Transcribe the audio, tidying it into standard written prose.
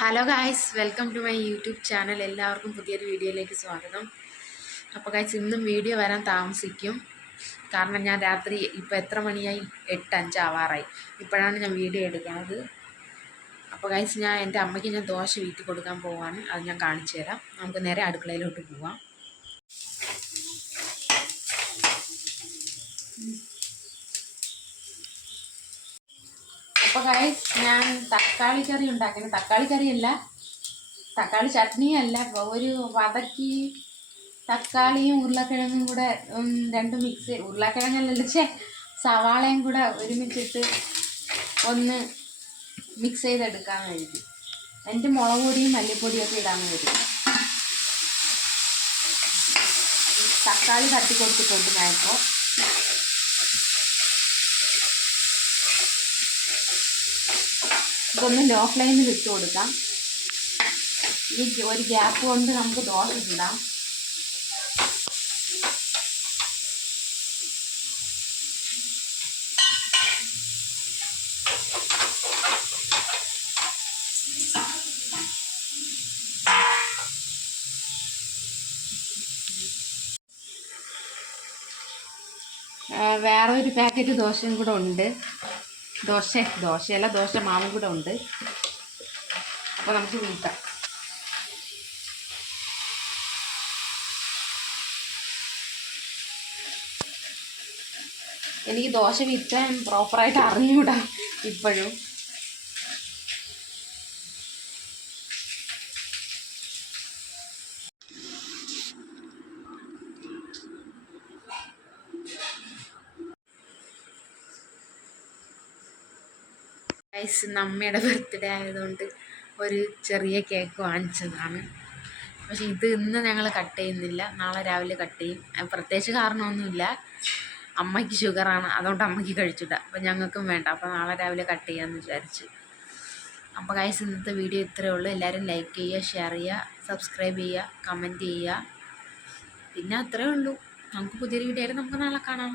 Hello guys, welcome to my YouTube channel. എല്ലാവർക്കും പുതിയൊരു വീഡിയോയിലേക്ക് സ്വാഗതം. അപ്പോൾ ഗായ്സ്, ഇന്നും വീഡിയോ വരാൻ താമസിക്കും. കാരണം ഞാൻ രാത്രി ഇപ്പോൾ എത്ര മണിയായി, 8:05 ആവാറായി. ഇപ്പോഴാണ് ഞാൻ വീഡിയോ എടുക്കുന്നത്. അപ്പോൾ ഗായ്സ്, എൻ്റെ അമ്മയ്ക്ക് ഞാൻ ദോശ വീട്ടിൽ കൊടുക്കാൻ പോവാണ്. അത് ഞാൻ കാണിച്ചു തരാം. നമുക്ക് നേരെ അടുക്കളയിലോട്ട് പോവാം. അപ്പോൾ ഗായ്സ്, ഞാൻ തക്കാളി കറി ഉണ്ടാക്കുന്നത്. തക്കാളി കറിയല്ല, തക്കാളി ചട്നിയല്ല, ഒരു വതക്കി തക്കാളിയും ഉരുളക്കിഴങ്ങും കൂടെ രണ്ടും മിക്സ്, ഉരുളക്കിഴങ്ങല്ല സവാളയും കൂടെ ഒരുമിച്ചിട്ട് ഒന്ന് മിക്സ് ചെയ്തെടുക്കാമെന്ന് കരുതി. എൻ്റെ മുളക് പൊടിയും മല്ലിപ്പൊടിയൊക്കെ ഇടാമെന്ന് കരുതി. തക്കാളി തട്ടി കൊടുത്തിട്ടുണ്ട് ഞാനിപ്പോൾ. ഇതൊന്ന് ലോ ഫ്ലെയിമിൽ ഇട്ട് കൊടുക്കാം. ഈ ഒരു ഗ്യാപ്പ് കൊണ്ട് നമുക്ക് ദോശ ചുടാം. വേറെ ഒരു പാക്കറ്റ് ദോശയും കൂടെ ഉണ്ട്. ദോശയല്ല, ദോശ മാവും കൂടെ ഉണ്ട്. അപ്പോൾ നമുക്ക് വീട്ടാം. എനിക്ക് ദോശ വീട്ടാൻ പ്രോപ്പറായിട്ട് അറിഞ്ഞൂടാ ഇപ്പോഴും. അമ്മയുടെ ബർത്ത്ഡേ ആയതുകൊണ്ട് ഒരു ചെറിയ കേക്ക് വാങ്ങിച്ചതാണ്. പക്ഷെ ഇത് ഇന്ന് ഞങ്ങൾ കട്ട് ചെയ്യുന്നില്ല, നാളെ രാവിലെ കട്ട് ചെയ്യും. പ്രത്യേകിച്ച് കാരണമൊന്നുമില്ല, അമ്മയ്ക്ക് ഷുഗറാണ്, അതുകൊണ്ട് അമ്മയ്ക്ക് കഴിച്ചില്ല. അപ്പോൾ ഞങ്ങൾക്കും വേണ്ട. അപ്പോൾ നാളെ രാവിലെ കട്ട് ചെയ്യാമെന്ന് വിചാരിച്ചു. അപ്പോൾ ഗൈസ്, ഇന്നത്തെ വീഡിയോ ഇത്രയേ ഉള്ളൂ. എല്ലാവരും ലൈക്ക് ചെയ്യുക, ഷെയർ ചെയ്യുക, സബ്സ്ക്രൈബ് ചെയ്യുക, കമൻറ്റ് ചെയ്യുക. പിന്നെ അത്രയേ ഉള്ളൂ. നമുക്ക് പുതിയൊരു വീഡിയോ ആയിട്ട് നമുക്ക് നാളെ കാണാം.